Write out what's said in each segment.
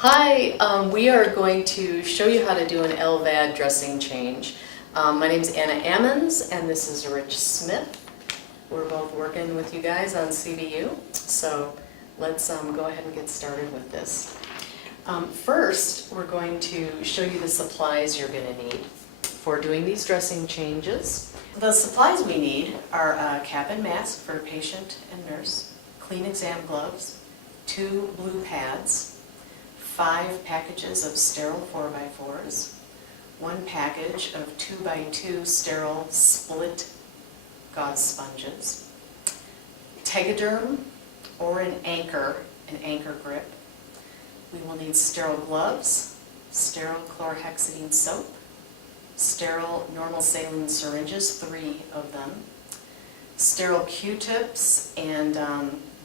Hi, we are going to show you how to do an LVAD dressing change. My name is Anna Ammons and this is Rich Smith. We're both working with you guys on CBU, so let's go ahead and get started with this. First, we're going to show you the supplies you're going to need for doing these dressing changes. The supplies we need are a cap and mask for patient and nurse, clean exam gloves, 2 blue pads, 5 packages of sterile 4x4s, 1 package of 2x2 sterile split gauze sponges, Tegaderm or an anchor grip. We will need sterile gloves, sterile chlorhexidine soap, sterile normal saline syringes, 3 of them, sterile Q-tips, and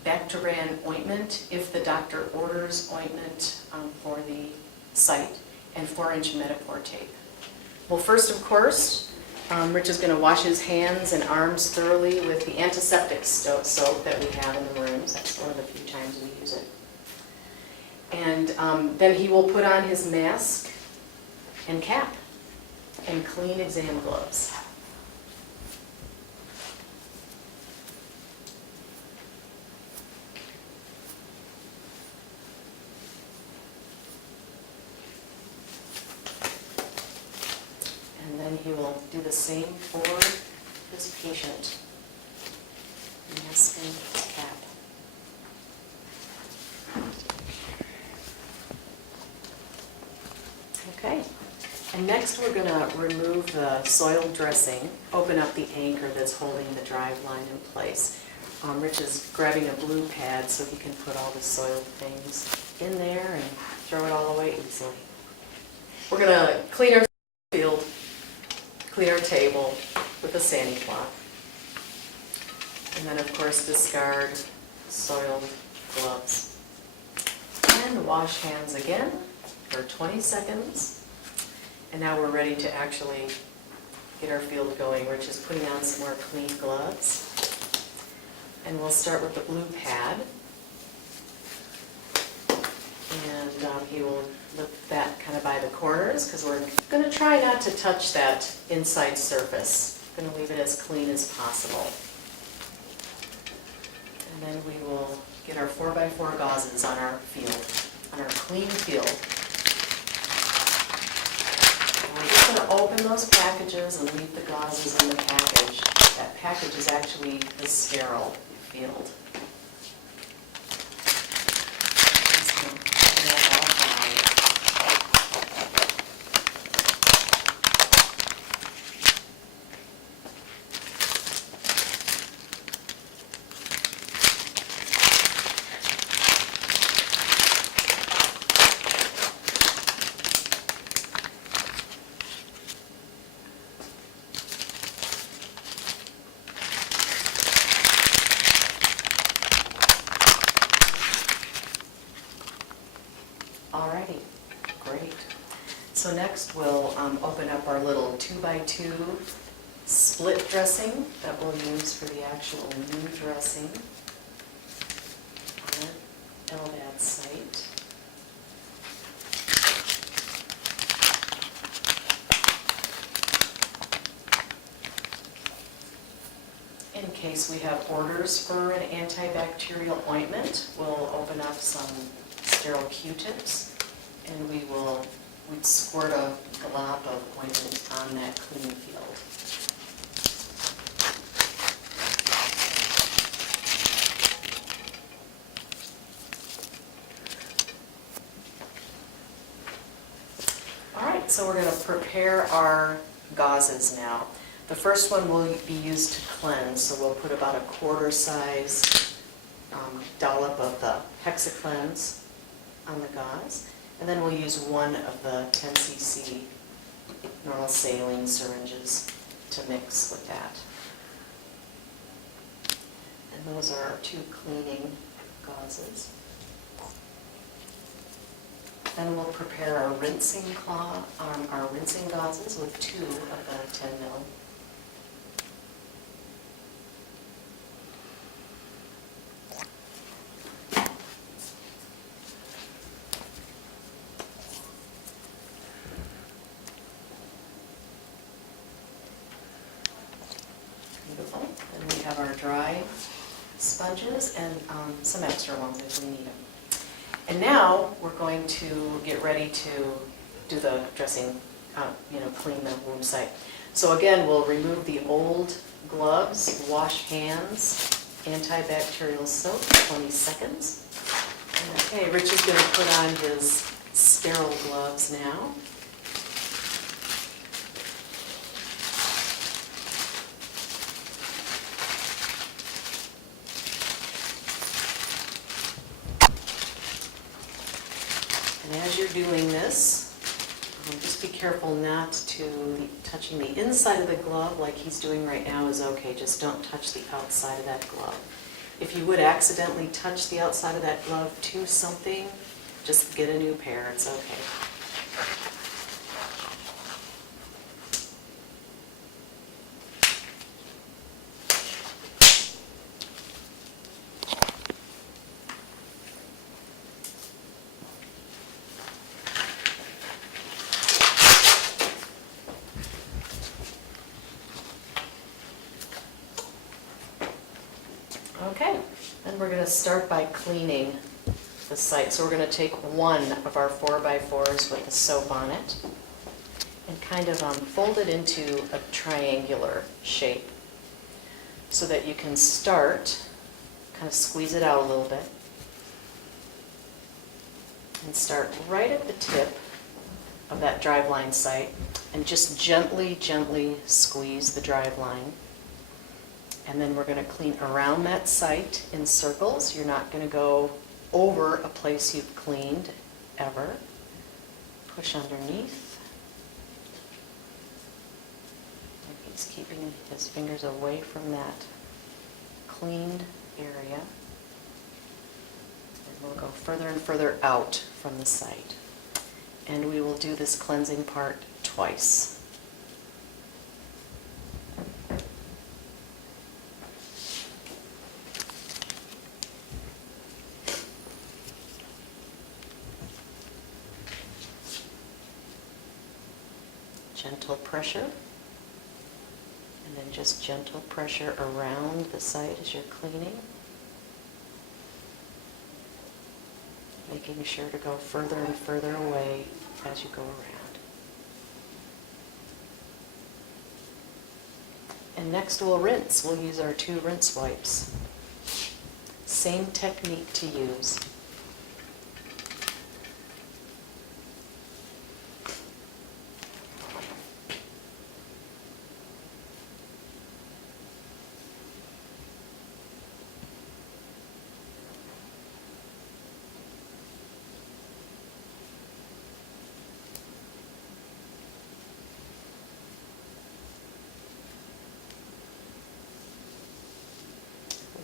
Bactroban ointment if the doctor orders ointment for the site, and 4-inch Metapore tape. Well, first, of course, Rich is going to wash his hands and arms thoroughly with the antiseptic soap that we have in the rooms. That's one of the few times we use it. And then he will put on his mask and cap and clean exam gloves. And then he will do the same for his patient. Mask and cap. Okay. And next we're going to remove the soiled dressing, open up the anchor that's holding the Driveline in place. Rich is grabbing a blue pad so he can put all the soiled things in there and throw it all away easily. We're going to clean our field, clean our table with a sanding cloth. And then, of course, discard soiled gloves. And wash hands again for 20 seconds. And now we're ready to actually get our field going. Rich is putting on some more clean gloves. And we'll start with the blue pad. And he will lift that kind of by the corners because we're going to try not to touch that inside surface. We're going to leave it as clean as possible. And then we will get our 4x4 gauzes on our field, on our clean field. And we're just going to open those packages and leave the gauzes in the package. That package is actually the sterile field. Alrighty, great. So next we'll open up our little 2x2 split dressing that we'll use for the actual new dressing on our LVAD site. In case we have orders for an antibacterial ointment, we'll open up some sterile Q-tips and we'd squirt a glob of ointment on that clean field. Alright, so we're going to prepare our gauzes now. The first one will be used to cleanse, so we'll put about a quarter-size dollop of the Hexacleanse on the gauze, and then we'll use 1 of the 10 cc normal saline syringes to mix with that. And those are our 2 cleaning gauzes. Then we'll prepare our rinsing gauzes with 2 of the 10 ml. Beautiful. And we have our dry sponges and some extra ones if we need them. And now we're going to get ready to do the dressing, clean the wound site. So again, we'll remove the old gloves, wash hands, antibacterial soap, 20 seconds. Okay, Rich is going to put on his sterile gloves now. And as you're doing this, just be careful not to touching the inside of the glove like he's doing right now is okay. Just don't touch the outside of that glove. If you would accidentally touch the outside of that glove to something, just get a new pair. It's okay. Okay, and we're going to start by cleaning the site. So we're going to take one of our 4x4s with the soap on it and kind of fold it into a triangular shape so that you can start, kind of squeeze it out a little bit, and start right at the tip of that driveline site and just gently, gently squeeze the driveline. And then we're going to clean around that site in circles. You're not going to go over a place you've cleaned ever. Push underneath. And he's keeping his fingers away from that cleaned area. And we'll go further and further out from the site. And we will do this cleansing part twice. Gentle pressure, and then just gentle pressure around the site as you're cleaning, making sure to go further and further away as you go around. And next we'll rinse. We'll use our 2 rinse wipes. Same technique to use.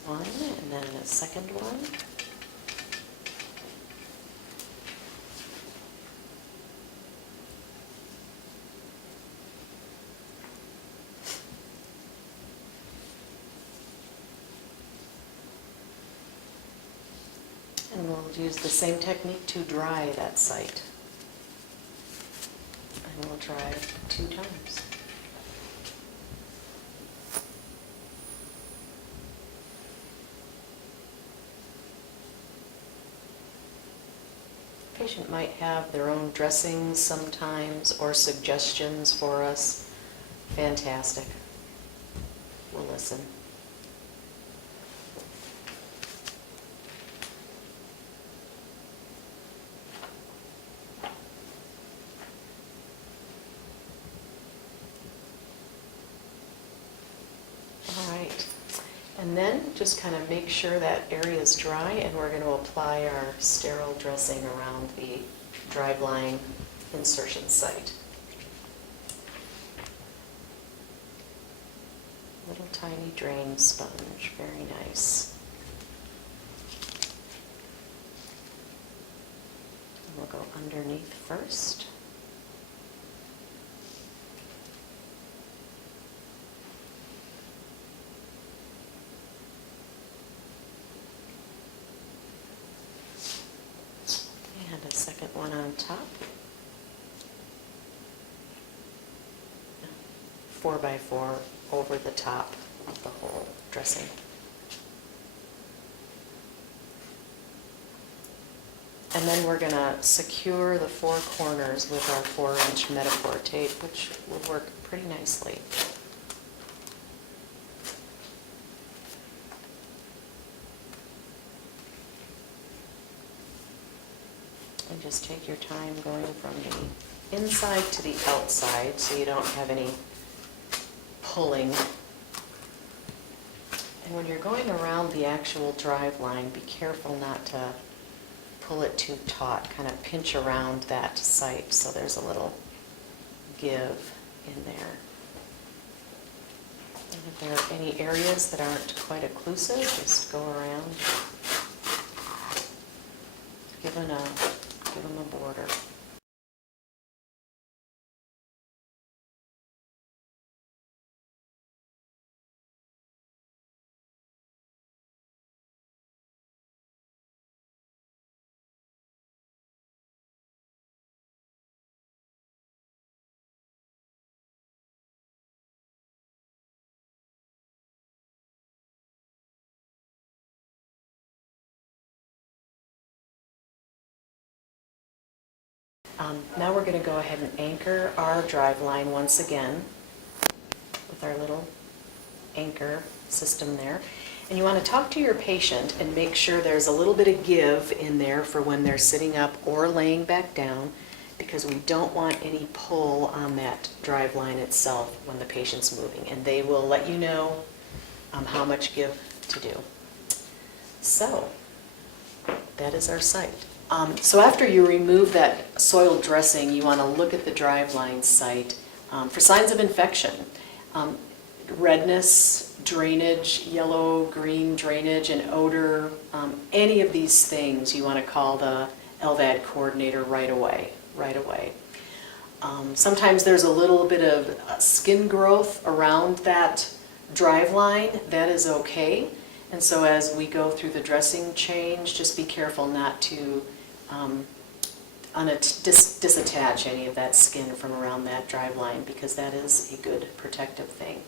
One, and then the second one. And we'll use the same technique to dry that site. And we'll dry 2 times. The patient might have their own dressings sometimes or suggestions for us. Fantastic. We'll listen. All right. And then just kind of make sure that area is dry, and we're going to apply our sterile dressing around the driveline insertion site. Little tiny drain sponge, very nice. And we'll go underneath first. And a second one on top. 4x4 over the top of the whole dressing. And then we're going to secure the 4 corners with our 4-inch metaphor tape, which will work pretty nicely. And just take your time going from the inside to the outside so you don't have any pulling. And when you're going around the actual drive line, be careful not to pull it too taut. Kind of pinch around that site so there's a little give in there. And if there are any areas that aren't quite occlusive, just go around, give them a border. Now we're going to go ahead and anchor our drive line once again with our little anchor system there. And you want to talk to your patient and make sure there's a little bit of give in there for when they're sitting up or laying back down, because we don't want any pull on that drive line itself when the patient's moving. And they will let you know how much give to do. So that is our site. So after you remove that soiled dressing, you want to look at the driveline site for signs of infection. Redness, drainage, yellow, green drainage, and odor, any of these things you want to call the LVAD coordinator right away. Sometimes there's a little bit of skin growth around that driveline. That is okay. And so as we go through the dressing change, just be careful not to disattach any of that skin from around that drive line, because that is a good protective thing.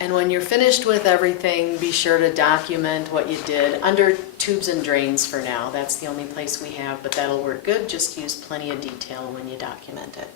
And when you're finished with everything, be sure to document what you did under tubes and drains for now. That's the only place we have, but that'll work good. Just use plenty of detail when you document it.